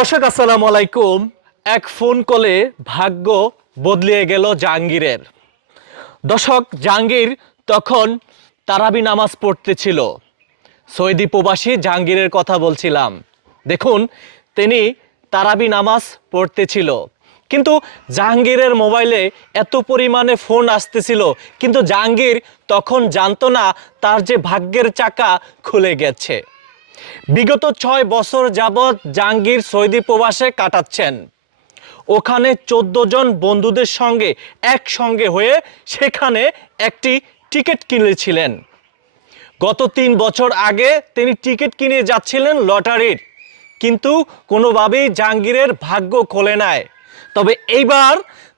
দর্শক, আসসালামু আলাইকুম। এক ফোন কলে ভাগ্য বদলিয়ে গেল জাহাঙ্গীরের। দর্শক, জাহাঙ্গীর তখন তারাবি নামাজ পড়তেছিল সৌদি প্রবাসী জাহাঙ্গীরের কথা বলছিলাম। দেখুন, তিনি তারাবি নামাজ পড়তেছিল কিন্তু জাহাঙ্গীরের মোবাইলে এত পরিমাণে ফোন আসতেছিল, কিন্তু জাহাঙ্গীর তখন জানতো না তার যে ভাগ্যের চাকা খুলে গেছে। বিগত ছয় বছর যাবৎ জাহাঙ্গীর সৌদি প্রবাসে কাটাচ্ছেন। ওখানে চোদ্দ জন বন্ধুদের সঙ্গে একসঙ্গে হয়ে সেখানে একটি টিকিট কিনেছিলেন। গত তিন বছর আগে তিনি টিকিট কিনে যাচ্ছিলেন লটারির, কিন্তু কোনোভাবেই জাহাঙ্গীরের ভাগ্য খোলে নাই। তবে এইবার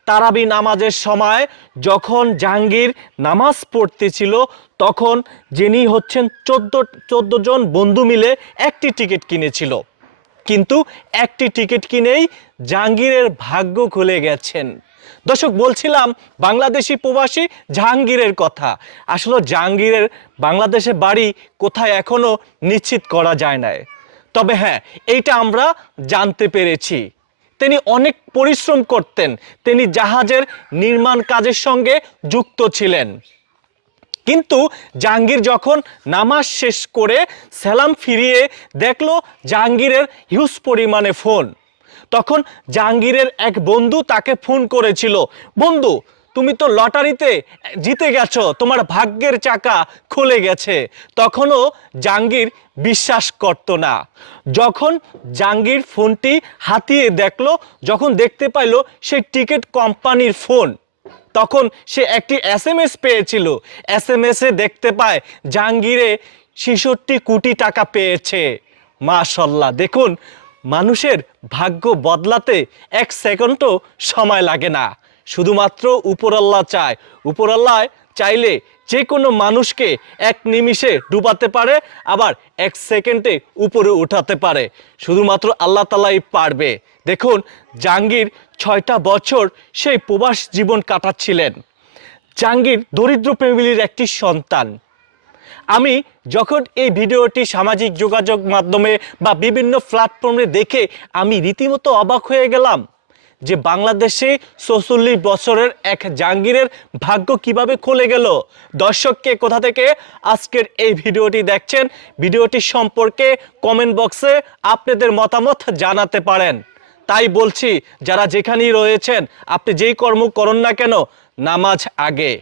তারাবি নামাজের সময় যখন জাহাঙ্গীর নামাজ পড়তেছিল, তখন যিনি হচ্ছেন চোদ্দ চোদ্দ জন বন্ধু মিলে একটি টিকিট কিনেছিল। কিন্তু একটি টিকিট কিনেই জাহাঙ্গীরের ভাগ্য খুলে গেছেন। দর্শক, বলছিলাম, বাংলাদেশি প্রবাসী জাহাঙ্গীরের কথা। আসলে জাহাঙ্গীরের বাংলাদেশে বাড়ি কোথায় এখনও নিশ্চিত করা যায় না তবে হ্যাঁ এইটা আমরা জানতে পেরেছি। তিনি অনেক পরিশ্রম করতেন। তিনি জাহাজের নির্মাণ কাজের সঙ্গে যুক্ত ছিলেন। কিন্তু জাহাঙ্গীর যখন নামাজ শেষ করে সালাম ফিরিয়ে দেখল জাহাঙ্গীরের হিউজ পরিমাণে ফোন। তখন জাহাঙ্গীরের এক বন্ধু তাকে ফোন করেছিল, বন্ধু তুমি তো লটারিতে জিতে গেছো, তোমার ভাগ্যের চাকা খুলে গেছে। তখনও জাহাঙ্গীর বিশ্বাস করত না। যখন জাহাঙ্গীর ফোনটি হাতিয়ে দেখল, যখন দেখতে পাইলো সেই টিকিট কোম্পানির ফোন, তখন সে একটি এস এম এস পেয়েছিল। এস এম এসে দেখতে পায় জাহাঙ্গীরে ছেষট্টি কোটি টাকা পেয়েছে। মাশাল্লাহ দেখুন, মানুষের ভাগ্য বদলাতে এক সেকেন্ডও সময় লাগে না। শুধুমাত্র উপরাল্লাহ চায়। উপরাল্লাহ চাইলে যে কোনো মানুষকে এক নিমিষে ডুবাতে পারে, আবার এক সেকেন্ডে উপরে উঠাতে পারে। শুধুমাত্র আল্লাহ তালাই পারবে। দেখুন, জাহাঙ্গীর ছয়টা বছর সেই প্রবাস জীবন কাটাচ্ছিলেন। জাহাঙ্গীর দরিদ্র ফ্যামিলির একটি সন্তান। আমি যখন এই ভিডিওটি সামাজিক যোগাযোগ মাধ্যমে বা বিভিন্ন প্ল্যাটফর্মে দেখে আমি রীতিমতো অবাক হয়ে গেলাম। যে বাংলাদেশে চৌচল্লিশ বছরের এক জাহাঙ্গীরের ভাগ্য কীভাবে খুলে গেল? দর্শককে কোথা থেকে আজকের এই ভিডিওটি দেখছেন? ভিডিওটি সম্পর্কে কমেন্ট বক্সে আপনাদের মতামত জানাতে পারেন। তাই বলছি, যারা যেখানেই রয়েছেন, আপনি যেই কর্ম করুন না কেন, নামাজ আগে।